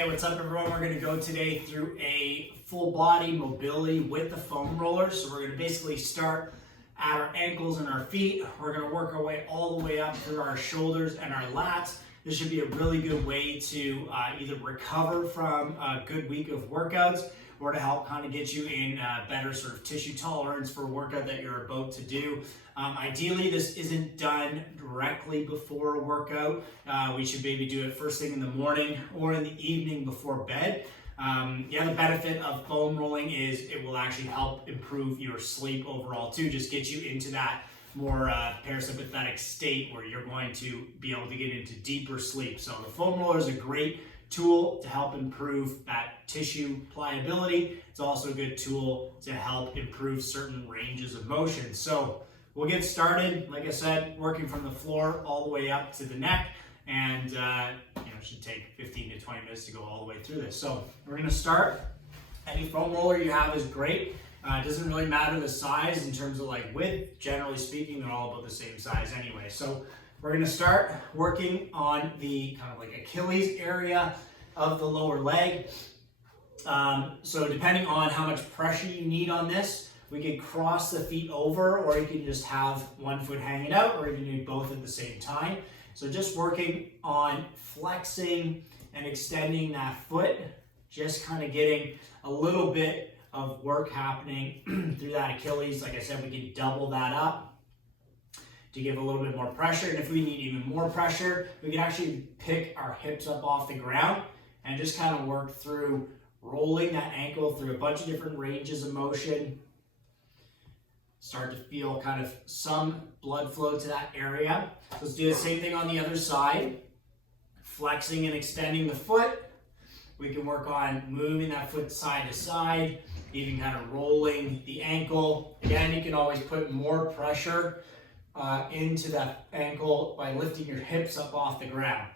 Okay, what's up everyone? We're going to go today through a full body mobility with the foam roller. So we're going to basically start at our ankles and our feet. We're going to work our way all the way up through our shoulders and our lats. This should be a really good way to either recover from a good week of workouts or to help kind of get you in better sort of tissue tolerance for a workout that you're about to do. Ideally, this isn't done directly before a workout. We should maybe do it first thing in the morning or in the evening before bed. The other benefit of foam rolling is it will actually help improve your sleep overall too, just get you into that more parasympathetic state where you're going to be able to get into deeper sleep. So the foam roller is a great tool to help improve that tissue pliability. It's also a good tool to help improve certain ranges of motion. So we'll get started, like I said, working from the floor all the way up to the neck, and it should take 15 to 20 minutes to go all the way through this. So we're going to start. Any foam roller you have is great. It doesn't really matter the size in terms of like width. Generally speaking, they're all about the same size anyway. So we're going to start working on the kind of like Achilles area of the lower leg. So depending on how much pressure you need on this, we can cross the feet over, or you can just have one foot hanging out, or you can do both at the same time. So just working on flexing and extending that foot, just kind of getting a little bit of work happening through that Achilles. Like I said, we can double that up to give a little bit more pressure. And if we need even more pressure, we can actually pick our hips up off the ground and just kind of work through rolling that ankle through a bunch of different ranges of motion. Start to feel kind of some blood flow to that area. Let's do the same thing on the other side. Flexing and extending the foot. We can work on moving that foot side to side, even kind of rolling the ankle. Again, you can always put more pressure into that ankle by lifting your hips up off the ground.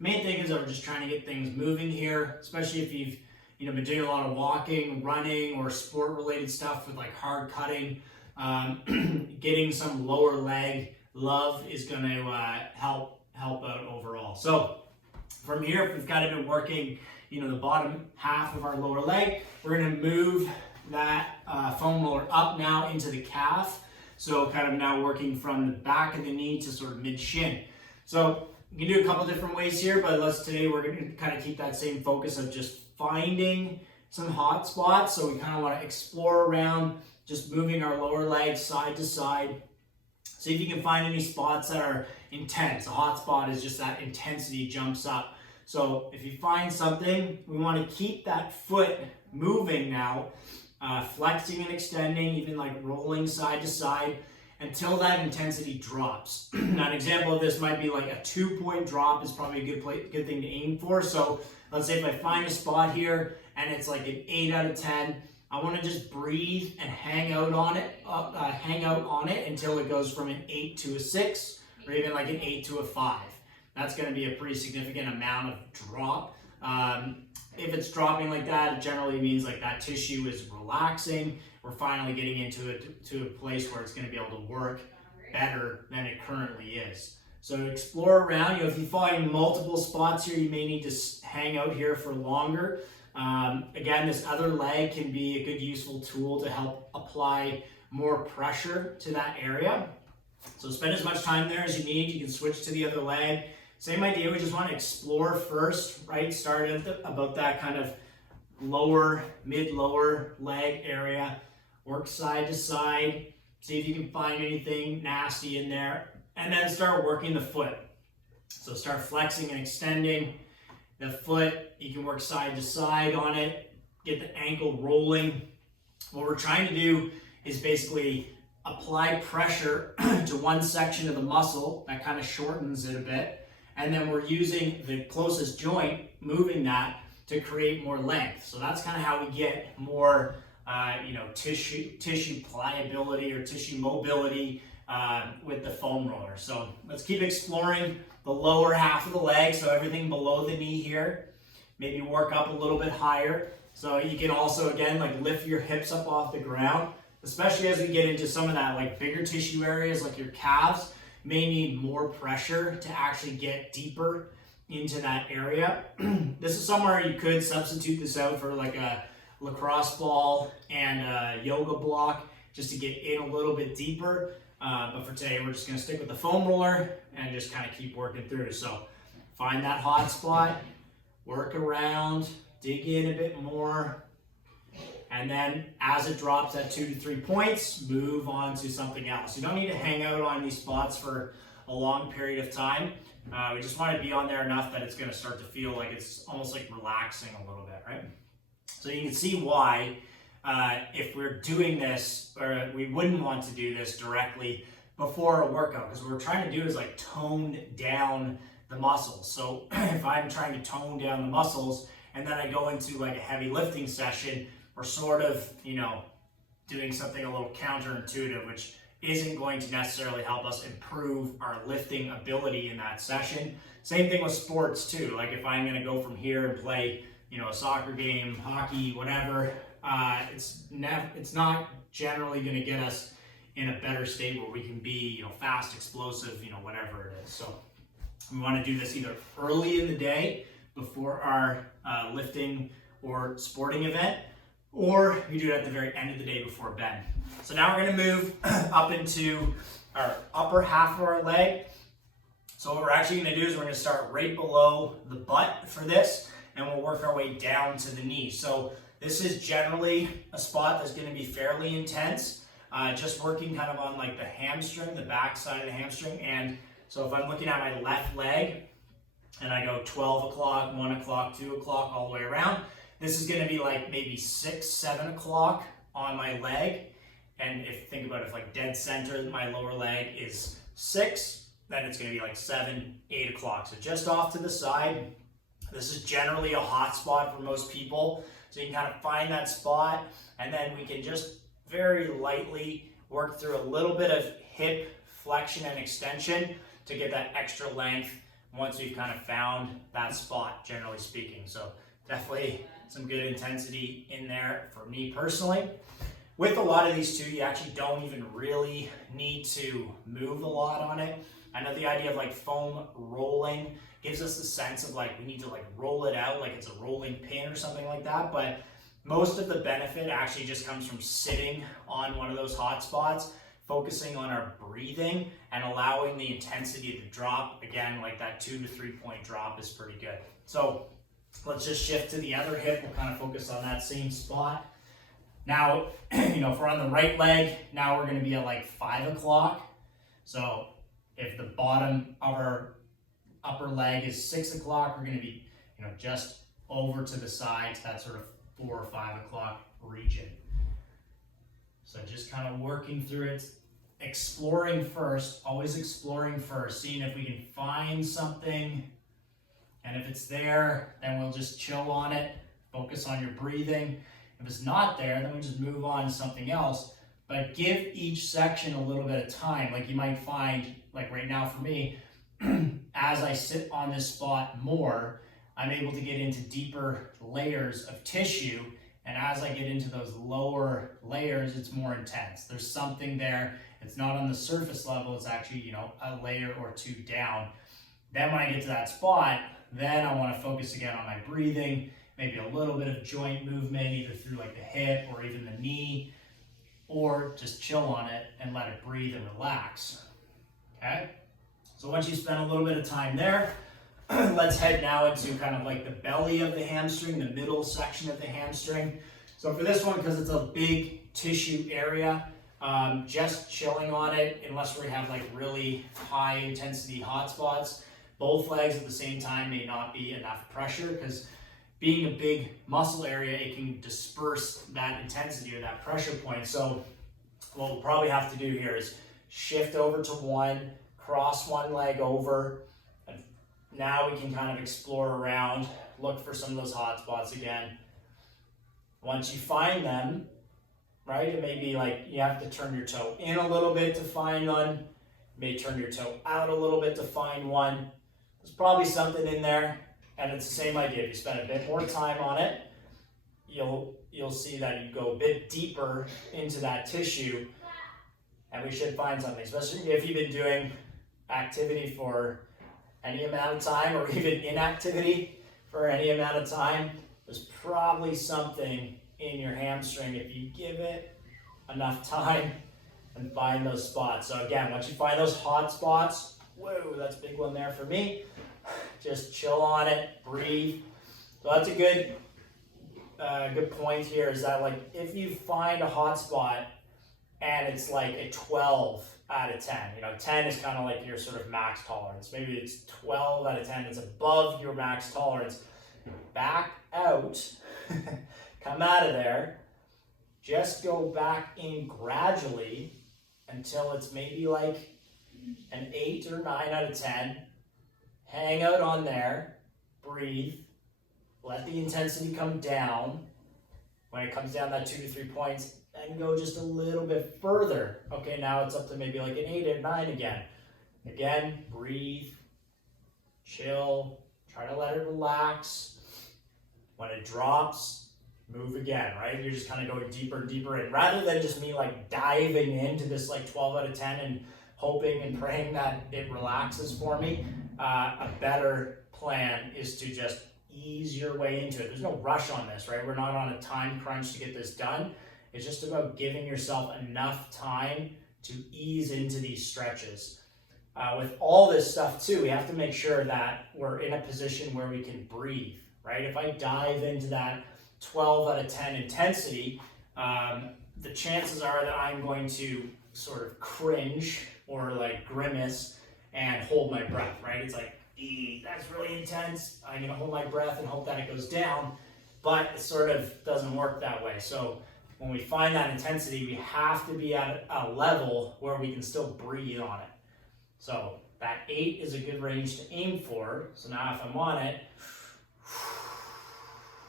Main thing is that we're just trying to get things moving here, especially if you've been doing a lot of walking, running, or sport-related stuff with like hard cutting. Getting some lower leg love is going to help out overall. So from here, if we've kind of been working, the bottom half of our lower leg, we're going to move that foam roller up now into the calf. So kind of now working from the back of the knee to sort of mid-shin. So you can do a couple different ways here, but today we're going to kind of keep that same focus of just finding some hot spots. So we kind of want to explore around, just moving our lower leg side to side. See if you can find any spots that are intense. A hot spot is just that intensity jumps up. So if you find something, we want to keep that foot moving now, flexing and extending, even like rolling side to side until that intensity drops. Now, an example of this might be like a 2-point drop is probably a good thing to aim for. So let's say if I find a spot here and it's like an 8 out of 10, I want to just breathe and hang out on it until it goes from an 8 to a 6, or even like an 8 to a 5. That's going to be a pretty significant amount of drop. If it's dropping like that, it generally means like that tissue is relaxing. We're finally getting into a place where it's going to be able to work better than it currently is. So explore around. If you find multiple spots here, you may need to hang out here for longer. Again, this other leg can be a good useful tool to help apply more pressure to that area. So spend as much time there as you need. You can switch to the other leg. Same idea, we just want to explore first, right? Start at about that kind of mid-lower leg area. Work side to side. See if you can find anything nasty in there. And then start working the foot. So start flexing and extending the foot. You can work side to side on it. Get the ankle rolling. What we're trying to do is basically apply pressure to one section of the muscle that kind of shortens it a bit. And then we're using the closest joint, moving that to create more length. So that's kind of how we get more, tissue pliability or tissue mobility with the foam roller. So let's keep exploring the lower half of the leg, so everything below the knee here. Maybe work up a little bit higher. So you can also, again, like lift your hips up off the ground, especially as we get into some of that like bigger tissue areas like your calves. May need more pressure to actually get deeper into that area. This is somewhere you could substitute this out for like a lacrosse ball and a yoga block just to get in a little bit deeper. But for today, we're just gonna stick with the foam roller and just kind of keep working through. So find that hot spot, work around, dig in a bit more, and then as it drops at 2 to 3 points, move on to something else. You don't need to hang out on these spots for a long period of time. We just want to be on there enough that it's going to start to feel like it's almost like relaxing a little bit, right? So you can see why if we're doing this, or we wouldn't want to do this directly before a workout, because what we're trying to do is like tone down the muscles. So if I'm trying to tone down the muscles and then I go into like a heavy lifting session, we're sort of, doing something a little counterintuitive, which isn't going to necessarily help us improve our lifting ability in that session. Same thing with sports too. Like if I'm going to go from here and play, a soccer game, hockey, whatever, it's not generally going to get us in a better state where we can be, fast, explosive, whatever it is. So we want to do this either early in the day before our lifting or sporting event, or we do it at the very end of the day before bed. So now we're going to move up into our upper half of our leg. So what we're actually going to do is we're going to start right below the butt for this, and we'll work our way down to the knee. So this is generally a spot that's going to be fairly intense, just working kind of on like the hamstring, the back side of the hamstring. And so if I'm looking at my left leg and I go 12 o'clock, 1 o'clock, 2 o'clock, all the way around, this is going to be like maybe 6, 7 o'clock on my leg. And think about it, if like dead center, my lower leg is 6, then it's going to be like 7, 8 o'clock. So just off to the side. This is generally a hot spot for most people. So you can kind of find that spot, and then we can just very lightly work through a little bit of hip flexion and extension to get that extra length once we've kind of found that spot, generally speaking. So definitely some good intensity in there for me personally. With a lot of these too, you actually don't even really need to move a lot on it. I know the idea of like foam rolling gives us the sense of like we need to like roll it out like it's a rolling pin or something like that, but most of the benefit actually just comes from sitting on one of those hot spots, focusing on our breathing and allowing the intensity to drop. Again, like that 2 to 3 point drop is pretty good. So let's just shift to the other hip. We'll kind of focus on that same spot. Now, if we're on the right leg, now we're going to be at like 5 o'clock. So if the bottom of our upper leg is 6 o'clock, we're going to be, just over to the side to that sort of 4 or 5 o'clock region. So just kind of working through it, exploring first, always exploring first, seeing if we can find something. And if it's there, then we'll just chill on it, focus on your breathing. If it's not there, then we just move on to something else. But give each section a little bit of time. Like you might find, like right now for me, as I sit on this spot more, I'm able to get into deeper layers of tissue. And as I get into those lower layers, it's more intense. There's something there. It's not on the surface level. It's actually, a layer or two down. Then when I get to that spot, then I want to focus again on my breathing, maybe a little bit of joint movement, either through like the hip or even the knee, or just chill on it and let it breathe and relax. Okay? So once you spend a little bit of time there, let's head now into kind of like the belly of the hamstring, the middle section of the hamstring. So for this one, because it's a big tissue area, just chilling on it, unless we have like really high intensity hot spots. Both legs at the same time may not be enough pressure, because being a big muscle area, it can disperse that intensity or that pressure point. So what we'll probably have to do here is shift over to one, cross one leg over, and now we can kind of explore around, look for some of those hot spots again. Once you find them, right, it may be like you have to turn your toe in a little bit to find one, you may turn your toe out a little bit to find one. There's probably something in there, and it's the same idea. If you spend a bit more time on it, you'll see that you go a bit deeper into that tissue, and we should find something, especially if you've been doing activity for any amount of time, or even inactivity for any amount of time, there's probably something in your hamstring if you give it enough time and find those spots. So again, once you find those hot spots, whoa, that's a big one there for me. Just chill on it, breathe. So that's a good point here, is that like if you find a hot spot and it's like a 12 out of 10, 10 is kind of like your sort of max tolerance. Maybe it's 12 out of 10, it's above your max tolerance. Back out, come out of there, just go back in gradually until it's maybe like an 8 or 9 out of 10. Hang out on there, breathe, let the intensity come down. When it comes down that 2 to 3 points, then go just a little bit further. Okay, now it's up to maybe like an 8 or 9 again. Again, breathe, chill, try to let it relax. When it drops, move again, right? You're just kind of going deeper and deeper in, rather than just me like diving into this like 12 out of 10 and hoping and praying that it relaxes for me. A better plan is to just ease your way into it. There's no rush on this, right? We're not on a time crunch to get this done. It's just about giving yourself enough time to ease into these stretches. With all this stuff too, we have to make sure that we're in a position where we can breathe, right? If I dive into that 12 out of 10 intensity, the chances are that I'm going to sort of cringe or like grimace and hold my breath, right? It's like, that's really intense. I'm gonna hold my breath and hope that it goes down, but it sort of doesn't work that way. So when we find that intensity, we have to be at a level where we can still breathe on it. So that 8 is a good range to aim for. So now if I'm on it,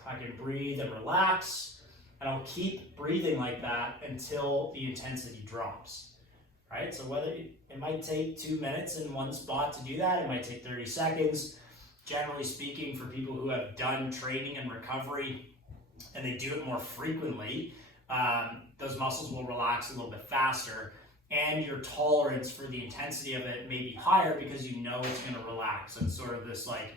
I can breathe and relax, and I'll keep breathing like that until the intensity drops, right? So whether it might take 2 minutes in one spot to do that, it might take 30 seconds. Generally speaking, for people who have done training and recovery and they do it more frequently, those muscles will relax a little bit faster, and your tolerance for the intensity of it may be higher because you know it's going to relax. And sort of this like,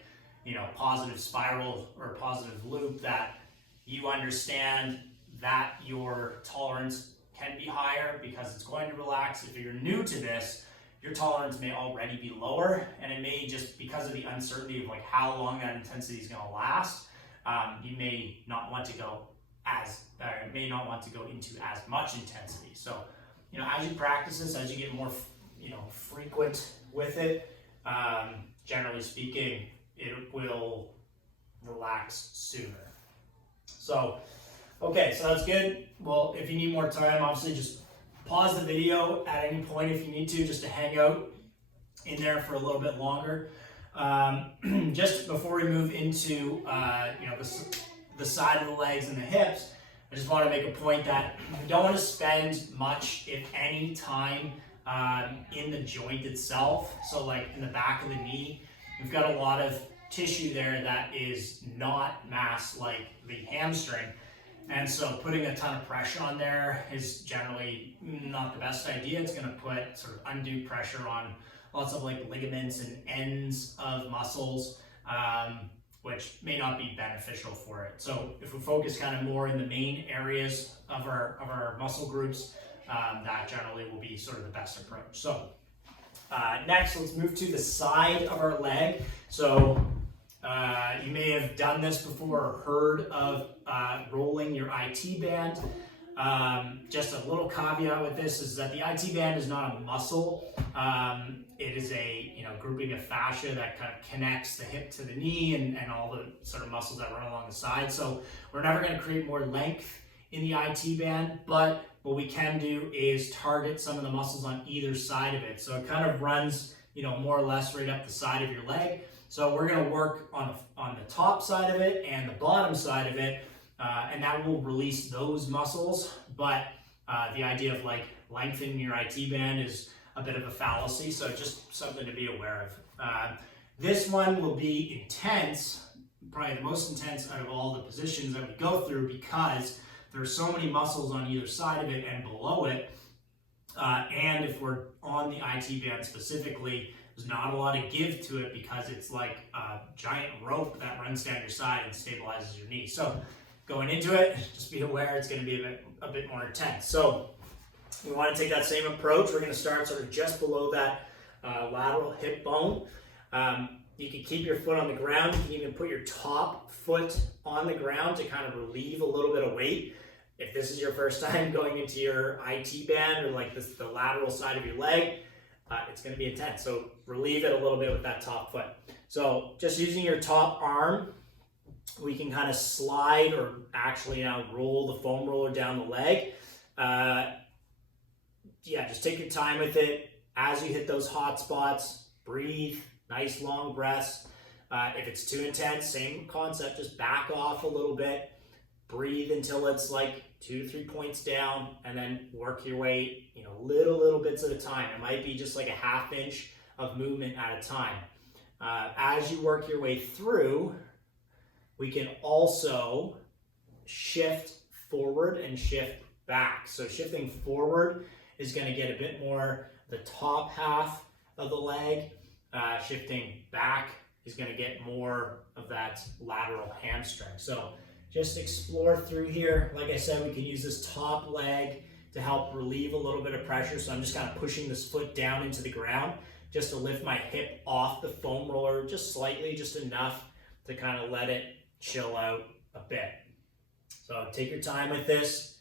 positive spiral or positive loop that you understand that your tolerance can be higher because it's going to relax. If you're new to this, your tolerance may already be lower, and it may just, because of the uncertainty of like how long that intensity is going to last, you may not want to go into as much intensity. So, as you practice this, as you get more, frequent with it, generally speaking, it will relax sooner. So, okay, so that's good. Well, if you need more time, obviously just pause the video at any point if you need to, just to hang out in there for a little bit longer. Just before we move into, the side of the legs and the hips, I just want to make a point that you don't want to spend much, if any, time in the joint itself. So like in the back of the knee, we've got a lot of tissue there that is not mass like the hamstring. And so putting a ton of pressure on there is generally not the best idea. It's going to put sort of undue pressure on lots of like ligaments and ends of muscles, which may not be beneficial for it. So if we focus kind of more in the main areas of our muscle groups, that generally will be sort of the best approach. So next, let's move to the side of our leg. So you may have done this before or heard of rolling your IT band. Just a little caveat with this is that the IT band is not a muscle. It is a grouping of fascia that kind of connects the hip to the knee and all the sort of muscles that run along the side. So we're never going to create more length in the IT band, but what we can do is target some of the muscles on either side of it. So it kind of runs, more or less right up the side of your leg. So we're going to work on the top side of it and the bottom side of it, and that will release those muscles. But the idea of like lengthening your IT band is a bit of a fallacy, so just something to be aware of. This one will be intense, probably the most intense out of all the positions that we go through, because there's so many muscles on either side of it and below it. And if we're on the IT band specifically, There's not a lot of give to it because it's like a giant rope that runs down your side and stabilizes your knee. So going into it, just be aware it's going to be a bit more intense. So we want to take that same approach. We're going to start sort of just below that lateral hip bone. You can keep your foot on the ground. You can even put your top foot on the ground to kind of relieve a little bit of weight. If this is your first time going into your IT band or like the lateral side of your leg, it's going to be intense. So relieve it a little bit with that top foot. So just using your top arm, we can kind of slide or actually now roll the foam roller down the leg. Yeah, just take your time with it. As you hit those hot spots, breathe, nice long breaths. If it's too intense, same concept, just back off a little bit. Breathe until it's like 2 to 3 points down, and then work your way, little bits at a time. It might be just like a ½ inch of movement at a time. As you work your way through, we can also shift forward and shift back. So shifting forward is going to get a bit more the top half of the leg. Shifting back is going to get more of that lateral hamstring. So just explore through here. Like I said, we can use this top leg to help relieve a little bit of pressure. So I'm just kind of pushing this foot down into the ground just to lift my hip off the foam roller just slightly, just enough to kind of let it chill out a bit. So take your time with this.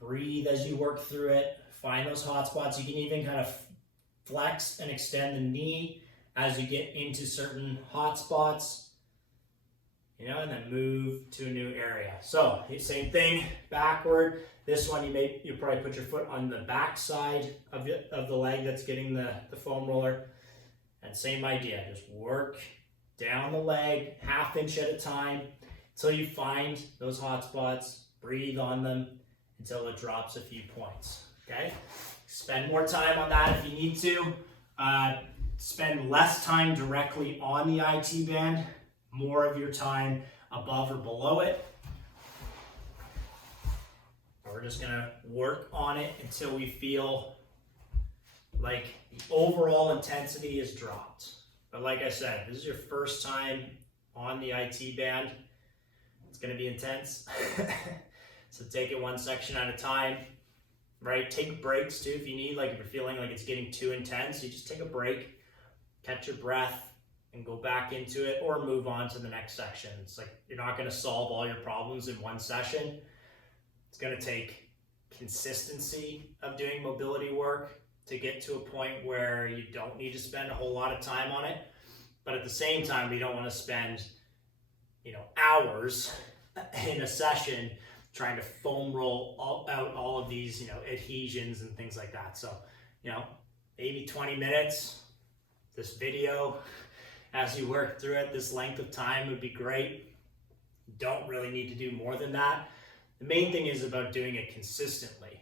Breathe as you work through it. Find those hot spots. You can even kind of flex and extend the knee as you get into certain hot spots, and then move to a new area. So same thing, backward. This one, you probably put your foot on the back side of the leg that's getting the foam roller. And same idea, just work down the leg, ½ inch at a time, until you find those hot spots, breathe on them until it drops a few points, okay? Spend more time on that if you need to. Spend less time directly on the IT band, more of your time above or below it. We're just gonna work on it until we feel like the overall intensity is dropped. But like I said, this is your first time on the IT band. It's gonna be intense. So take it one section at a time, right? Take breaks too if you need, like if you're feeling like it's getting too intense, you just take a break, catch your breath, and go back into it, or move on to the next section. It's like you're not gonna solve all your problems in one session. It's gonna take consistency of doing mobility work to get to a point where you don't need to spend a whole lot of time on it. But at the same time, we don't wanna spend, hours in a session trying to foam roll out all of these, adhesions and things like that. So, maybe 20 minutes, this video, as you work through it, this length of time would be great. You don't really need to do more than that. The main thing is about doing it consistently,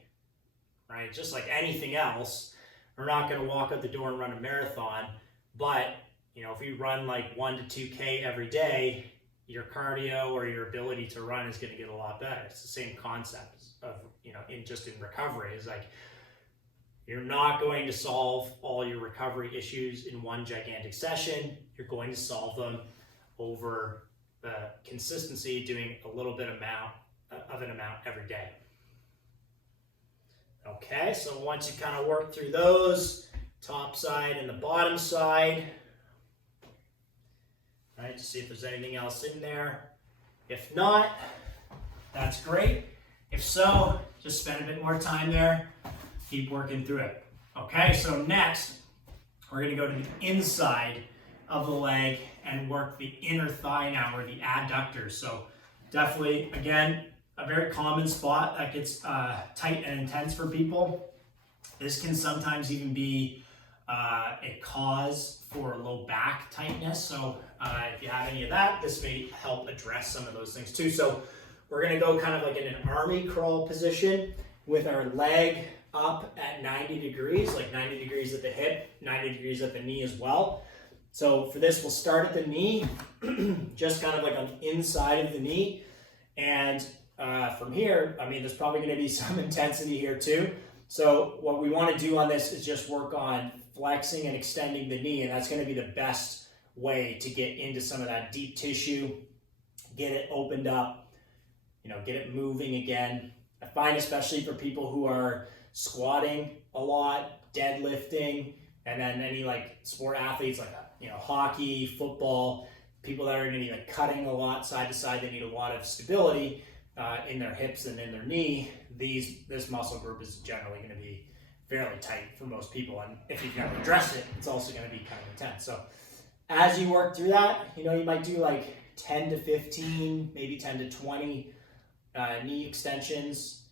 right? Just like anything else, we're not gonna walk out the door and run a marathon, but if you run like 1 to 2K every day, your cardio or your ability to run is going to get a lot better. It's the same concept of, in recovery is like, you're not going to solve all your recovery issues in one gigantic session. You're going to solve them over the consistency, doing a little bit of an amount every day. Okay, so once you kind of work through those, top side and the bottom side, right, to see if there's anything else in there. If not, that's great. If so, just spend a bit more time there. Keep working through it. Okay, so next, we're gonna go to the inside of the leg and work the inner thigh now, or the adductors. So definitely, again, a very common spot that gets tight and intense for people. This can sometimes even be a cause for low back tightness. So if you have any of that, this may help address some of those things too. So we're gonna go kind of like in an army crawl position with our leg up at 90 degrees, like 90 degrees at the hip, 90 degrees at the knee as well. So for this, we'll start at the knee, just kind of like on the inside of the knee. And from here, there's probably gonna be some intensity here too. So what we wanna do on this is just work on flexing and extending the knee, and that's going to be the best way to get into some of that deep tissue, get it opened up, get it moving again. I find especially for people who are squatting a lot, deadlifting, and then any like sport athletes like hockey, football, people that are going to be like cutting a lot side to side, they need a lot of stability in their hips and in their knee. This muscle group is generally going to be fairly tight for most people, and if you can address it, it's also going to be kind of intense. So as you work through that, you might do like 10 to 15, maybe 10 to 20 knee extensions.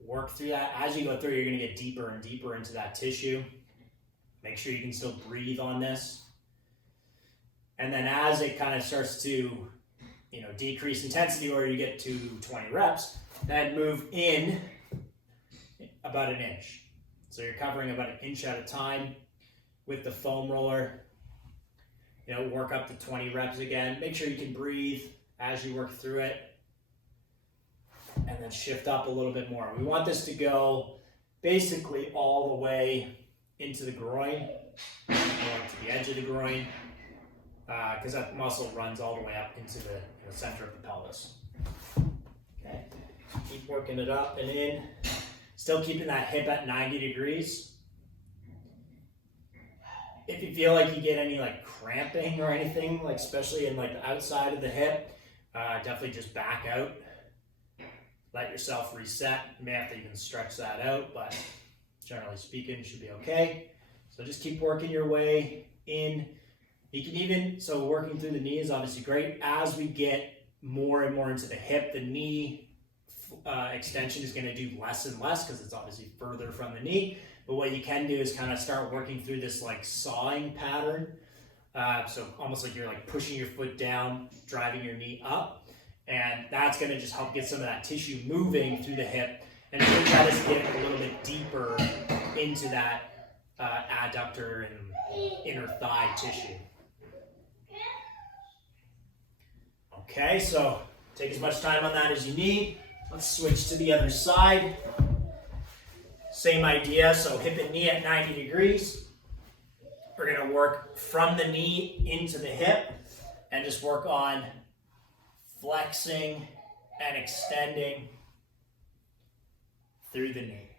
Work through that. As you go through, you're going to get deeper and deeper into that tissue. Make sure you can still breathe on this. And then as it kind of starts to decrease intensity, or you get to 20 reps, then move in about an inch. So you're covering about an inch at a time with the foam roller. Work up to 20 reps again. Make sure you can breathe as you work through it. And then shift up a little bit more. We want this to go basically all the way into the groin, going to the edge of the groin, because that muscle runs all the way up into the center of the pelvis. Okay, keep working it up and in. Still keeping that hip at 90 degrees. If you feel like you get any like cramping or anything, like especially in like the outside of the hip, definitely just back out. Let yourself reset. You may have to even stretch that out, but generally speaking, it should be okay. So just keep working your way in. You can even, so working through the knee is obviously great. As we get more and more into the hip, the knee extension is going to do less and less because it's obviously further from the knee. But what you can do is kind of start working through this like sawing pattern. So almost like you're like pushing your foot down, driving your knee up. And that's going to just help get some of that tissue moving through the hip and really let us get a little bit deeper into that adductor and inner thigh tissue. Okay, so take as much time on that as you need. Let's switch to the other side. Same idea, so hip and knee at 90 degrees. We're going to work from the knee into the hip and just work on flexing and extending through the knee.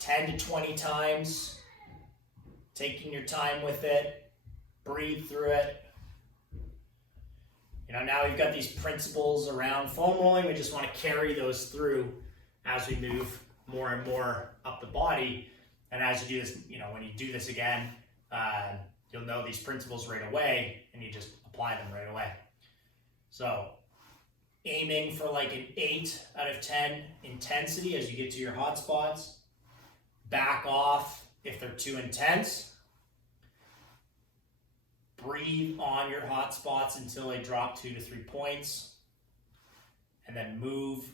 10 to 20 times, taking your time with it, breathe through it. Now we've got these principles around foam rolling. We just want to carry those through as we move more and more up the body. And as you do this, when you do this again, you'll know these principles right away and you just apply them right away. So aiming for like an 8 out of 10 intensity as you get to your hot spots. Back off if they're too intense. Breathe on your hot spots until they drop 2 to 3 points. And then move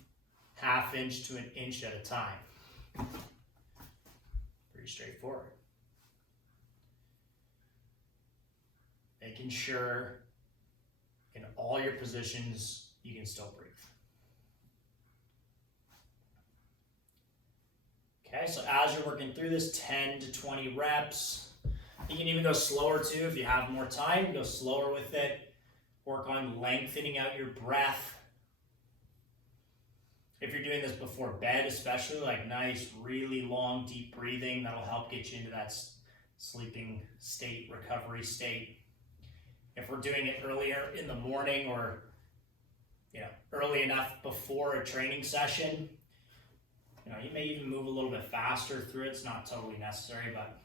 ½ inch to an inch at a time. Pretty straightforward. Making sure in all your positions you can still breathe. Okay, so as you're working through this, 10 to 20 reps. You can even go slower too if you have more time. Go slower with it. Work on lengthening out your breath. If you're doing this before bed, especially, like nice, really long, deep breathing, that'll help get you into that sleeping state, recovery state. If we're doing it earlier in the morning or early enough before a training session, you may even move a little bit faster through it. It's not totally necessary, but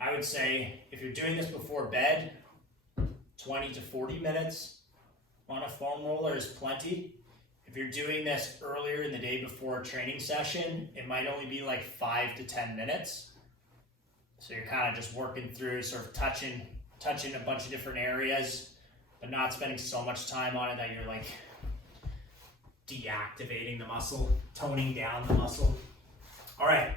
I would say if you're doing this before bed, 20 to 40 minutes on a foam roller is plenty. If you're doing this earlier in the day before a training session, it might only be like 5 to 10 minutes. So you're kind of just working through, sort of touching a bunch of different areas, but not spending so much time on it that you're like deactivating the muscle, toning down the muscle. All right,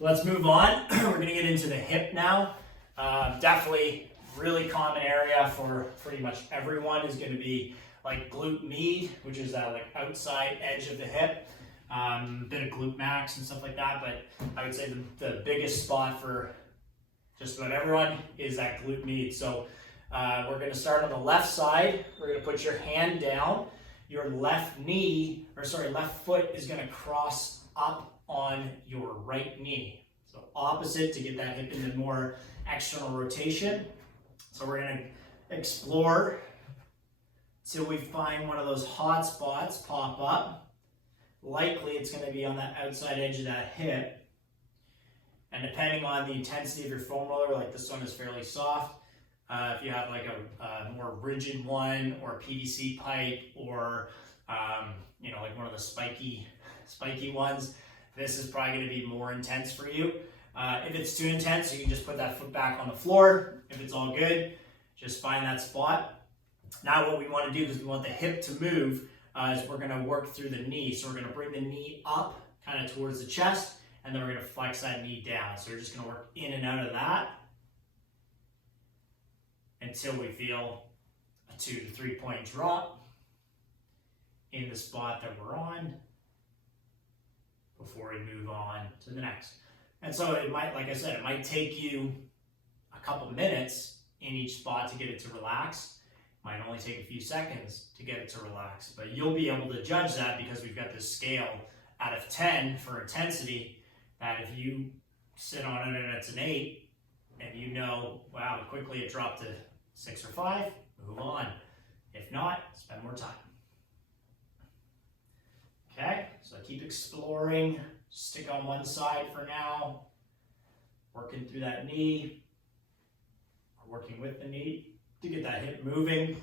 let's move on. We're gonna get into the hip now. Definitely really common area for pretty much everyone is gonna be like glute med, which is that like outside edge of the hip. bit of glute max and stuff like that, but I would say the biggest spot for just about everyone is that glute med. So we're going to start on the left side. We're going to put your hand down. Your left foot is going to cross up on your right knee. So opposite to get that hip into more external rotation. So we're going to explore till we find one of those hot spots pop up. Likely it's going to be on that outside edge of that hip. And depending on the intensity of your foam roller, like this one is fairly soft. If you have like a more rigid one, or PVC pipe, or like one of the spiky ones, this is probably going to be more intense for you. If it's too intense, you can just put that foot back on the floor. If it's all good, just find that spot. Now what we want to do is we want the hip to move as we're going to work through the knee. So we're going to bring the knee up kind of towards the chest, and then we're going to flex that knee down. So we're just going to work in and out of that until we feel a 2 to 3 point drop in the spot that we're on before we move on to the next. And so it might, like I said, it might take you a couple minutes in each spot to get it to relax. It might only take a few seconds to get it to relax, but you'll be able to judge that because we've got this scale out of 10 for intensity, that if you sit on it and it's an 8, and you know, wow, quickly it dropped to 6 or 5, move on. If not, spend more time. Okay, so keep exploring. Stick on one side for now. Working through that knee, or working with the knee to get that hip moving.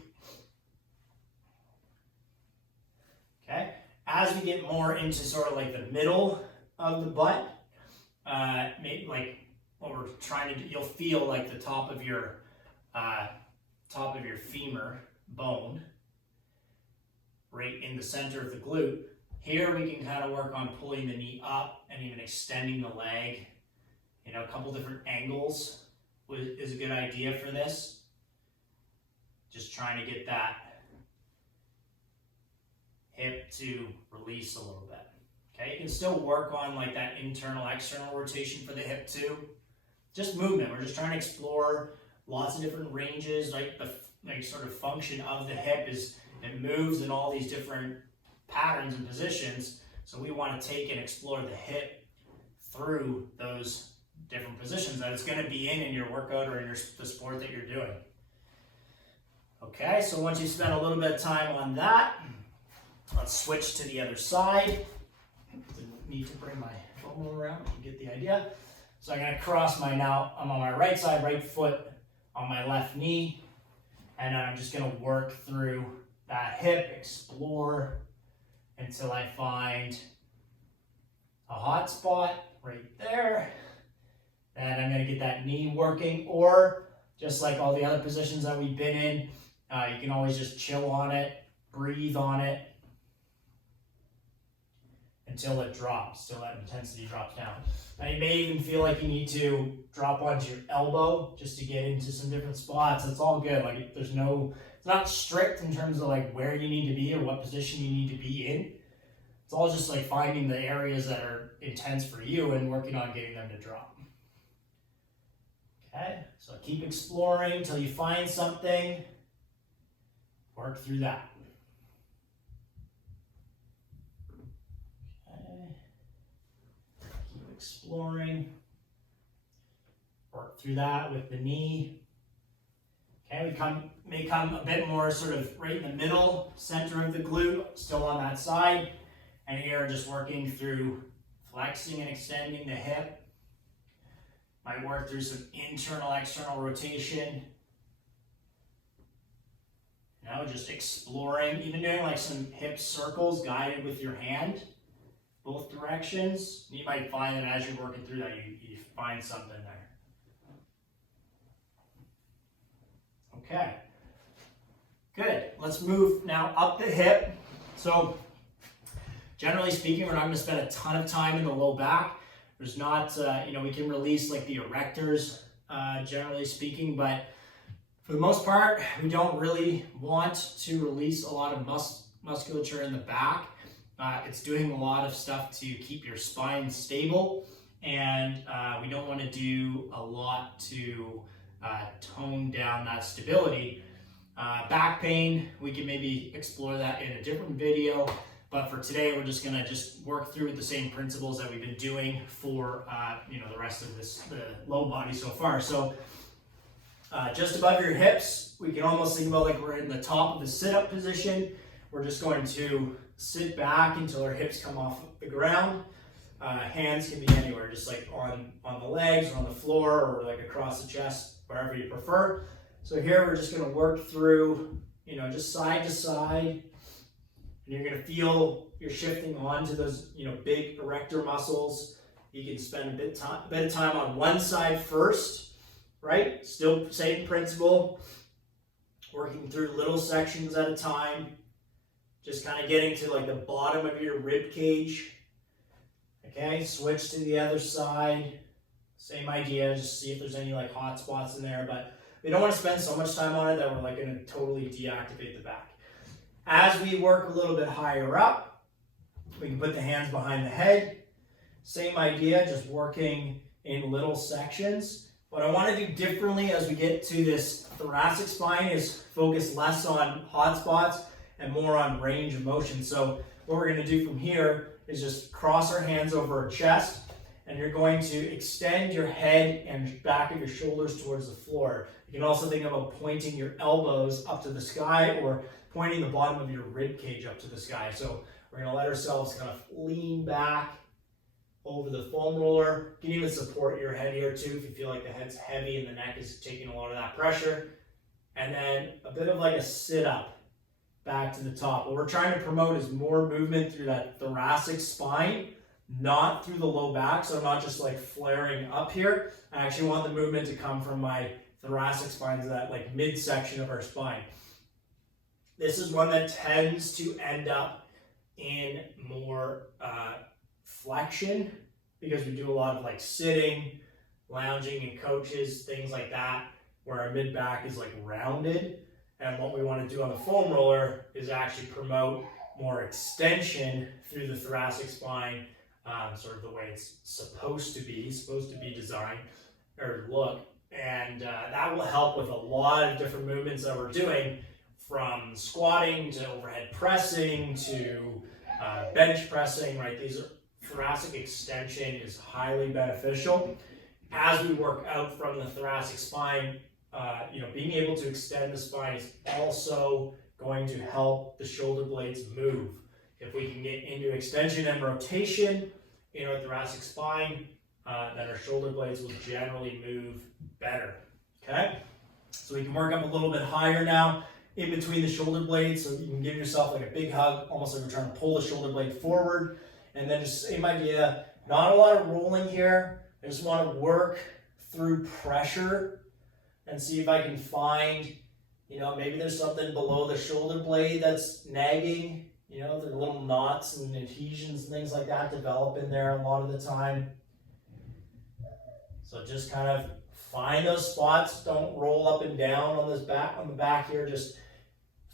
Okay, as we get more into sort of like the middle of the butt, maybe like what we're trying to do, you'll feel like the top of your femur bone right in the center of the glute. Here we can kind of work on pulling the knee up and even extending the leg. A couple different angles is a good idea for this. Just trying to get that hip to release a little bit. Okay, you can still work on like that internal, external rotation for the hip too. Just movement. We're just trying to explore lots of different ranges. Like the sort of function of the hip is it moves in all these different patterns and positions. So we want to take and explore the hip through those different positions that it's going to be in your workout or in the sport that you're doing. Okay, so once you spend a little bit of time on that, let's switch to the other side. Didn't need to bring my foam around, you get the idea. So I'm going to cross I'm on my right side, right foot on my left knee, and I'm just going to work through that hip, explore until I find a hot spot right there. And I'm going to get that knee working, or just like all the other positions that we've been in, you can always just chill on it, breathe on it until it drops, till that intensity drops down. Now you may even feel like you need to drop onto your elbow just to get into some different spots. It's all good. Like it's not strict in terms of like where you need to be or what position you need to be in. It's all just like finding the areas that are intense for you and working on getting them to drop. Okay, so keep exploring until you find something. Work through that. Okay. Keep exploring. Work through that with the knee. Okay, we may come a bit more sort of right in the middle, center of the glute, still on that side. And here, just working through flexing and extending the hip. Might work through some internal, external rotation. Just exploring, even doing like some hip circles guided with your hand, both directions. You might find that as you're working through that, you find something there. Okay, good. Let's move now up the hip. So generally speaking, we're not going to spend a ton of time in the low back. There's not, we can release like the erectors, generally speaking, but for the most part, we don't really want to release a lot of musculature in the back. It's doing a lot of stuff to keep your spine stable, and we don't want to do a lot to tone down that stability. Back pain, we can maybe explore that in a different video, but for today we're just going to work through the same principles that we've been doing for the rest of the low body so far. So just above your hips, we can almost think about like we're in the top of the sit-up position. We're just going to sit back until our hips come off the ground. Hands can be anywhere, just like on the legs or on the floor or like across the chest, wherever you prefer. So here we're just going to work through, just side to side. And you're going to feel you're shifting onto those, big erector muscles. You can spend a bit of time on one side first, right? Still same principle. Working through little sections at a time. Just kind of getting to like the bottom of your rib cage. Okay, switch to the other side. Same idea, just see if there's any like hot spots in there, but we don't want to spend so much time on it that we're like going to totally deactivate the back. As we work a little bit higher up, we can put the hands behind the head. Same idea, just working in little sections. What I want to do differently as we get to this thoracic spine is focus less on hot spots and more on range of motion. So what we're going to do from here is just cross our hands over our chest, and you're going to extend your head and back of your shoulders towards the floor. You can also think about pointing your elbows up to the sky or pointing the bottom of your rib cage up to the sky. So we're going to let ourselves kind of lean back over the foam roller. You can even support your head here too if you feel like the head's heavy and the neck is taking a lot of that pressure. And then a bit of like a sit-up back to the top. What we're trying to promote is more movement through that thoracic spine, not through the low back. So I'm not just like flaring up here. I actually want the movement to come from my thoracic spine to that like midsection of our spine. This is one that tends to end up in more flexion because we do a lot of like sitting, lounging in coaches, things like that, where our mid back is like rounded. And what we want to do on the foam roller is actually promote more extension through the thoracic spine, sort of the way it's supposed to be designed or look. And that will help with a lot of different movements that we're doing, from squatting to overhead pressing to bench pressing, right? These are thoracic extension is highly beneficial. As we work out from the thoracic spine, being able to extend the spine is also going to help the shoulder blades move. If we can get into extension and rotation in our thoracic spine, then our shoulder blades will generally move better, okay? So we can work up a little bit higher now in between the shoulder blades, so you can give yourself like a big hug, almost like we're trying to pull the shoulder blade forward. And then just same idea, not a lot of rolling here. I just want to work through pressure and see if I can find, maybe there's something below the shoulder blade that's nagging. There are little knots and adhesions and things like that develop in there a lot of the time. So just kind of find those spots. Don't roll up and down on the back here. Just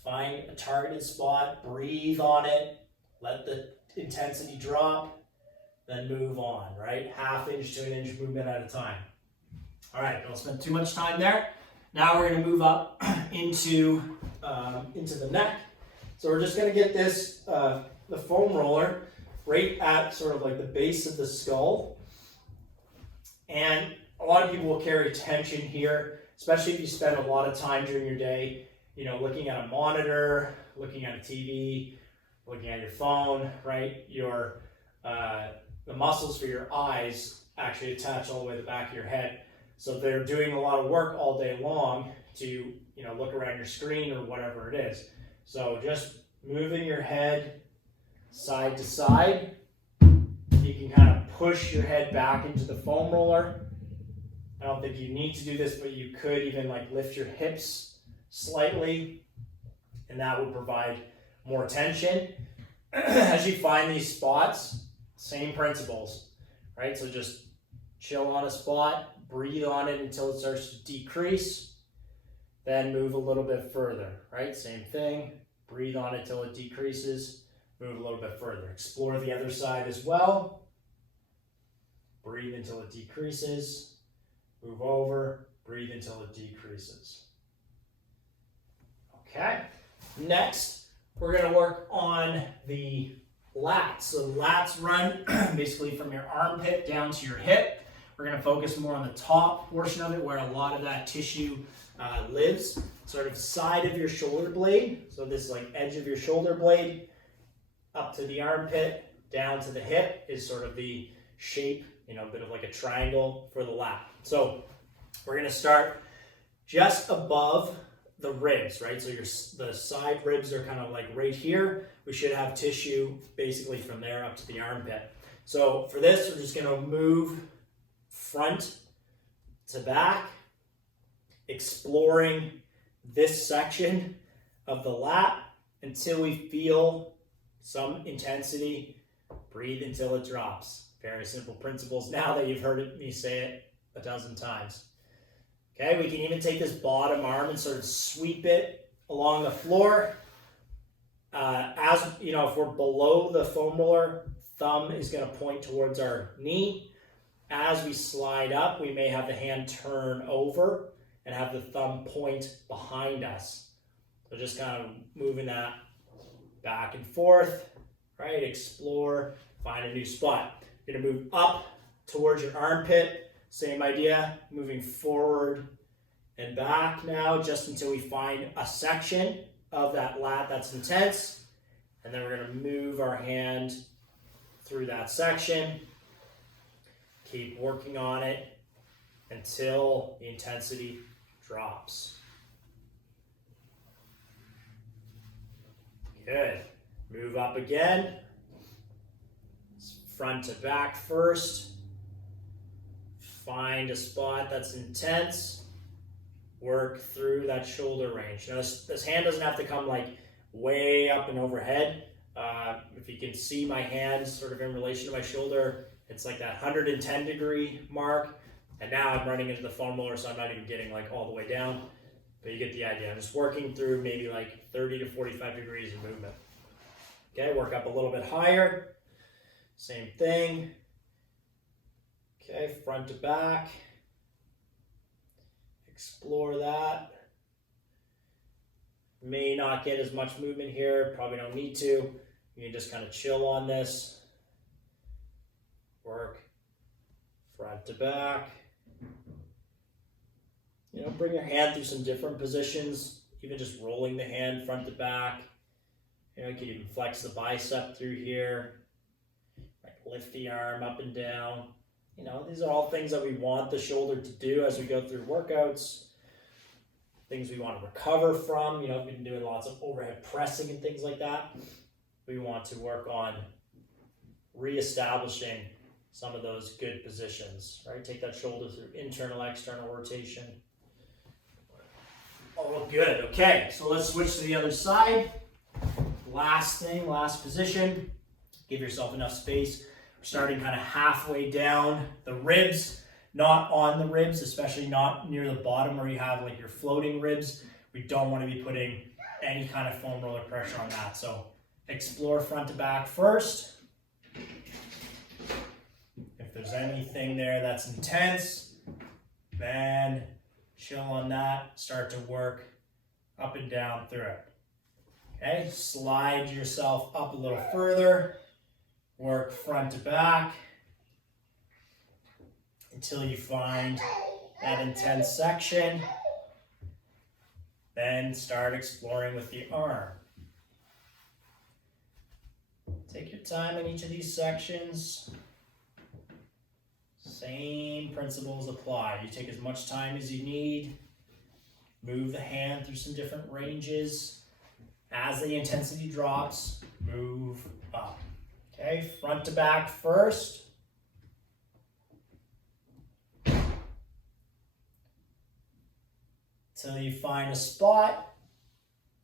find a targeted spot, breathe on it, let the intensity drop, then move on, right? 1/2 inch to 1 inch movement at a time. All right, don't spend too much time there. Now we're going to move up into the neck. So we're just going to get this, the foam roller right at sort of like the base of the skull. And a lot of people will carry tension here, especially if you spend a lot of time during your day, looking at a monitor, looking at a TV, looking at your phone, right? The muscles for your eyes actually attach all the way to the back of your head. So they're doing a lot of work all day long to, look around your screen or whatever it is. So just moving your head side to side, you can kind of push your head back into the foam roller. I don't think you need to do this, but you could even like lift your hips slightly, and that would provide more tension. As you find these spots, same principles, right? So just chill on a spot, breathe on it until it starts to decrease, then move a little bit further, right? Same thing, breathe on it till it decreases, move a little bit further. Explore the other side as well. Breathe until it decreases. Move over, breathe until it decreases. Okay, next we're going to work on the lats. So lats run basically from your armpit down to your hip. We're going to focus more on the top portion of it where a lot of that tissue lives. Sort of side of your shoulder blade, so this like edge of your shoulder blade up to the armpit, down to the hip is sort of the shape, you know, a bit of like a triangle for the lat. So we're going to start just above the ribs, right? So the side ribs are kind of like right here. We should have tissue basically from there up to the armpit. So for this, we're just going to move front to back, exploring this section of the lat until we feel some intensity. Breathe until it drops. Very simple principles now that you've heard me say it a dozen times. Okay, we can even take this bottom arm and sort of sweep it along the floor. As you know, if we're below the foam roller, thumb is going to point towards our knee. As we slide up, we may have the hand turn over and have the thumb point behind us. So just kind of moving that back and forth, right? Explore, find a new spot. You're going to move up towards your armpit. Same idea, moving forward and back now just until we find a section of that lat that's intense. And then we're going to move our hand through that section. Keep working on it until the intensity drops. Good. Move up again. Front to back first. Find a spot that's intense. Work through that shoulder range. Now this hand doesn't have to come like way up and overhead. If you can see my hand sort of in relation to my shoulder, it's like that 110 degree mark. And now I'm running into the foam roller, so I'm not even getting like all the way down. But you get the idea. I'm just working through maybe like 30 to 45 degrees of movement. Okay, work up a little bit higher. Same thing. Okay, front to back. Explore that. May not get as much movement here, probably don't need to. You can just kind of chill on this. Work front to back. You know, bring your hand through some different positions, even just rolling the hand front to back. You know, you can even flex the bicep through here. Like lift the arm up and down. You know, these are all things that we want the shoulder to do as we go through workouts. Things we want to recover from. You know, we've been doing lots of overhead pressing and things like that. We want to work on reestablishing some of those good positions, right? Take that shoulder through internal, external rotation. All good. Okay, so let's switch to the other side. Last thing, last position. Give yourself enough space. We're starting kind of halfway down the ribs, not on the ribs, especially not near the bottom where you have like your floating ribs. We don't want to be putting any kind of foam roller pressure on that. So explore front to back first. If there's anything there that's intense, then chill on that. Start to work up and down through it. Okay, slide yourself up a little further. Work front to back until you find that intense section. Then start exploring with the arm. Take your time in each of these sections. Same principles apply. You take as much time as you need. Move the hand through some different ranges. As the intensity drops, move up. Okay, front to back first. Till you find a spot,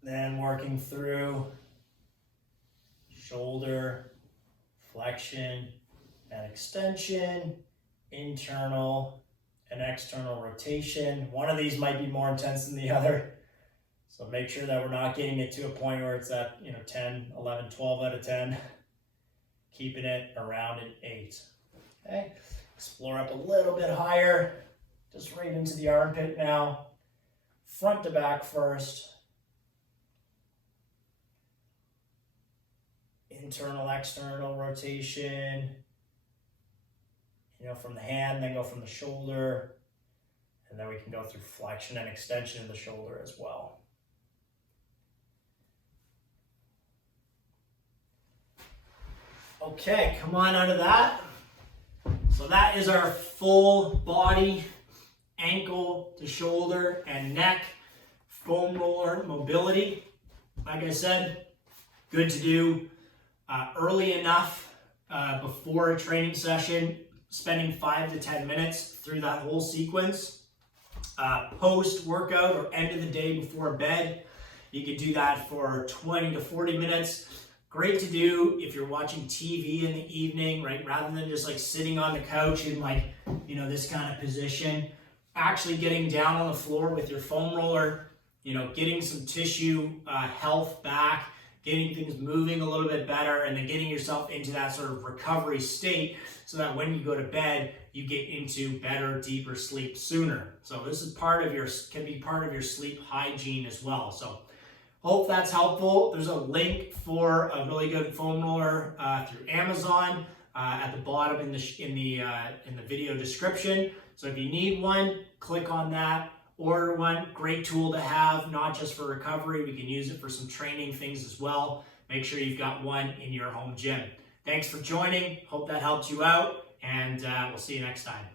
then working through shoulder flexion and extension, internal and external rotation. One of these might be more intense than the other, So make sure that we're not getting it to a point where it's at 10, 11, 12 out of 10. Keeping it around an 8. Okay, explore up a little bit higher, just right into the armpit now. Front to back first. Internal, external rotation. From the hand, then go from the shoulder. And then we can go through flexion and extension of the shoulder as well. Okay, come on out of that. So that is our full body, ankle to shoulder and neck foam roller mobility. Like I said, good to do early enough before a training session, spending 5 to 10 minutes through that whole sequence. Post-workout or end of the day before bed, you could do that for 20 to 40 minutes. Great to do if you're watching TV in the evening, right? Rather than just like sitting on the couch in this kind of position, actually getting down on the floor with your foam roller, getting some tissue health back, getting things moving a little bit better, and then getting yourself into that sort of recovery state so that when you go to bed, you get into better, deeper sleep sooner. So this is can be part of your sleep hygiene as well. So hope that's helpful. There's a link for a really good foam roller through Amazon at the bottom in the video description. So if you need one, click on that, order one. Great tool to have, not just for recovery. We can use it for some training things as well. Make sure you've got one in your home gym. Thanks for joining. Hope that helped you out, and we'll see you next time.